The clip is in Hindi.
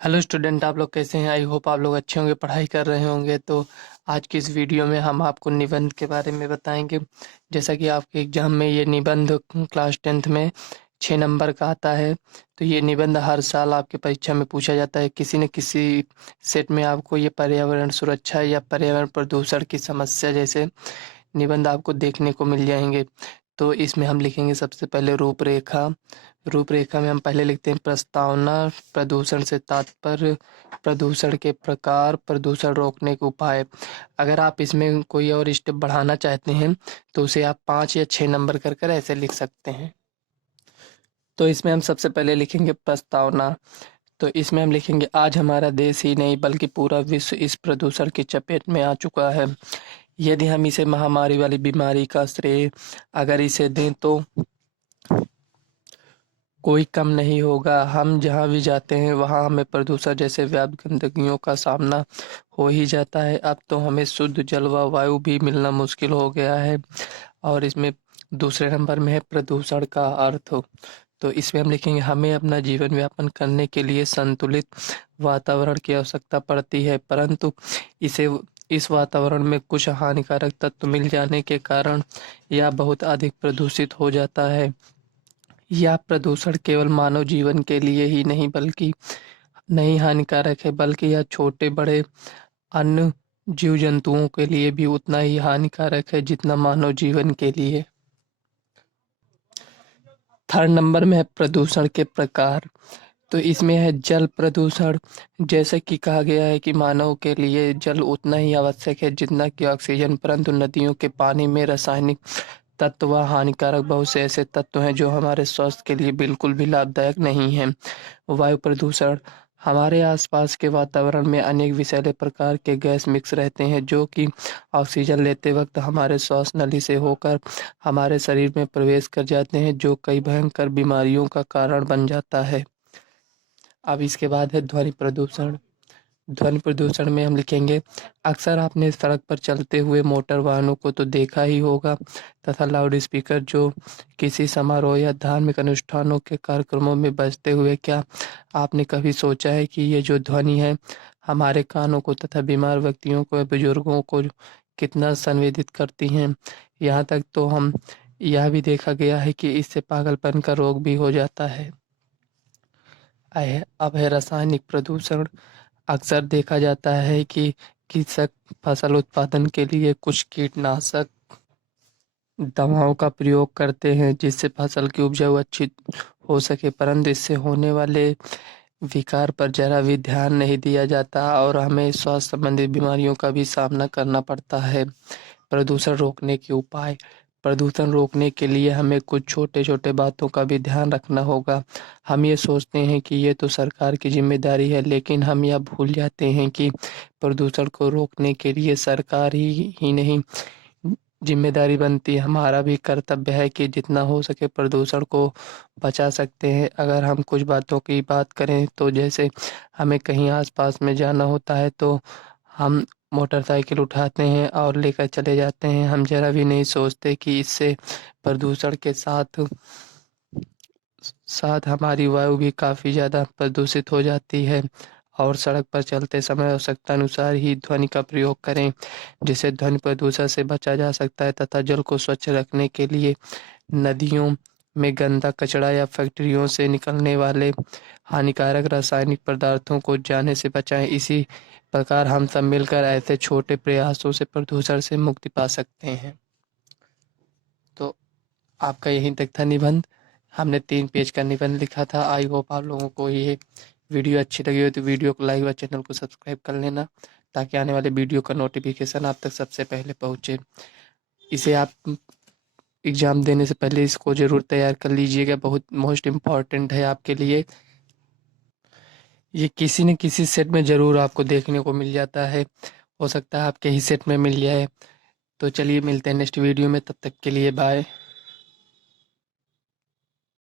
हेलो स्टूडेंट, आप लोग कैसे हैं? आई होप आप लोग अच्छे होंगे, पढ़ाई कर रहे होंगे। तो आज की इस वीडियो में हम आपको निबंध के बारे में बताएंगे। जैसा कि आपके एग्जाम में ये निबंध क्लास 10th में 6 नंबर का आता है। तो ये निबंध हर साल आपके परीक्षा में पूछा जाता है। किसी न किसी सेट में आपको ये पर्यावरण सुरक्षा या पर्यावरण प्रदूषण की समस्या जैसे निबंध आपको देखने को मिल जाएंगे। तो इसमें हम लिखेंगे सबसे पहले रूपरेखा। रूपरेखा में हम पहले लिखते हैं प्रस्तावना। प्रदूषण से तात्पर्य, प्रदूषण के प्रकार, प्रदूषण रोकने के उपाय। अगर आप इसमें कोई और स्टेप बढ़ाना चाहते हैं तो उसे आप 5 या 6 नंबर कर कर ऐसे लिख सकते हैं। तो इसमें हम सबसे पहले लिखेंगे प्रस्तावना। तो इसमें हम लिखेंगे आज हमारा देश ही नहीं बल्कि पूरा विश्व इस प्रदूषण की चपेट में आ चुका है। यदि हम इसे महामारी वाली बीमारी का श्रेय अगर इसे दें तो कोई कम नहीं होगा। हम जहाँ भी जाते हैं वहाँ हमें प्रदूषण जैसे व्याप्त गंदगियों का सामना हो ही जाता है। अब तो हमें शुद्ध जल व वायु भी मिलना मुश्किल हो गया है। और इसमें दूसरे नंबर में है प्रदूषण का अर्थ। तो इसमें हम लिखेंगे हमें अपना जीवन यापन करने के लिए संतुलित वातावरण की आवश्यकता पड़ती है, परंतु इसे इस वातावरण में कुछ हानिकारक तत्व मिल जाने के कारण यह बहुत अधिक प्रदूषित हो जाता है। यह प्रदूषण केवल मानव जीवन के लिए ही नहीं हानिकारक है, बल्कि यह छोटे बड़े अन्य जीव जंतुओं के लिए भी उतना ही हानिकारक है जितना मानव जीवन के लिए। थर्ड नंबर में है प्रदूषण के प्रकार। तो इसमें है जल प्रदूषण। जैसे कि कहा गया है कि मानव के लिए जल उतना ही आवश्यक है जितना कि ऑक्सीजन, परंतु नदियों के पानी में रासायनिक तत्व व हानिकारक बहुत से ऐसे तत्व हैं जो हमारे स्वास्थ्य के लिए बिल्कुल भी लाभदायक नहीं हैं। वायु प्रदूषण। हमारे आसपास के वातावरण में अनेक विषैले प्रकार के गैस मिक्स रहते हैं जो कि ऑक्सीजन लेते वक्त हमारे श्वास नली से होकर हमारे शरीर में प्रवेश कर जाते हैं, जो कई भयंकर बीमारियों का कारण बन जाता है। अब इसके बाद है ध्वनि प्रदूषण। ध्वनि प्रदूषण में हम लिखेंगे अक्सर आपने सड़क पर चलते हुए मोटर वाहनों को तो देखा ही होगा तथा लाउड स्पीकर जो किसी समारोह या धार्मिक अनुष्ठानों के कार्यक्रमों में बजते हुए, क्या आपने कभी सोचा है कि ये जो ध्वनि है हमारे कानों को तथा बीमार व्यक्तियों को या बुजुर्गों को कितना संवेदित करती हैं। यहाँ तक तो हम यह भी देखा गया है कि इससे पागलपन का रोग भी हो जाता है। अब है रासायनिक प्रदूषण। अक्सर देखा जाता है कि कृषक फसल उत्पादन के लिए कुछ कीटनाशक दवाओं का प्रयोग करते हैं जिससे फसल की उपजाऊ अच्छी हो सके, परंतु इससे होने वाले विकार पर जरा भी ध्यान नहीं दिया जाता और हमें स्वास्थ्य संबंधित बीमारियों का भी सामना करना पड़ता है। प्रदूषण रोकने के उपाय। प्रदूषण रोकने के लिए हमें कुछ छोटे छोटे बातों का भी ध्यान रखना होगा। हम ये सोचते हैं कि ये तो सरकार की जिम्मेदारी है, लेकिन हम यह भूल जाते हैं कि प्रदूषण को रोकने के लिए सरकार ही नहीं जिम्मेदारी बनती है, हमारा भी कर्तव्य है कि जितना हो सके प्रदूषण को बचा सकते हैं। अगर हम कुछ बातों की बात करें तो जैसे हमें कहीं आसपास में जाना होता है तो हम मोटरसाइकिल उठाते हैं और लेकर चले जाते हैं। हम जरा भी नहीं सोचते कि इससे प्रदूषण के साथ साथ हमारी वायु भी काफ़ी ज़्यादा प्रदूषित हो जाती है। और सड़क पर चलते समय आवश्यकता अनुसार ही ध्वनि का प्रयोग करें जिससे ध्वनि प्रदूषण से बचा जा सकता है, तथा जल को स्वच्छ रखने के लिए नदियों में गंदा कचरा या फैक्ट्रियों से निकलने वाले हानिकारक रासायनिक पदार्थों को जाने से बचाएं। इसी प्रकार हम सब मिलकर ऐसे छोटे प्रयासों से प्रदूषण से मुक्ति पा सकते हैं। तो आपका यहीं तक था निबंध। हमने 3 पेज का निबंध लिखा था। आई होप आप लोगों को ये वीडियो अच्छी लगी हो तो वीडियो को लाइक व चैनल को सब्सक्राइब कर लेना ताकि आने वाले वीडियो का नोटिफिकेशन आप तक सबसे पहले पहुँचे। इसे आप एग्ज़ाम देने से पहले इसको ज़रूर तैयार कर लीजिएगा, बहुत मोस्ट इम्पॉर्टेंट है आपके लिए। ये किसी न किसी सेट में ज़रूर आपको देखने को मिल जाता है, हो सकता है आपके ही सेट में मिल जाए। तो चलिए मिलते हैं नेक्स्ट वीडियो में, तब तक के लिए बाय।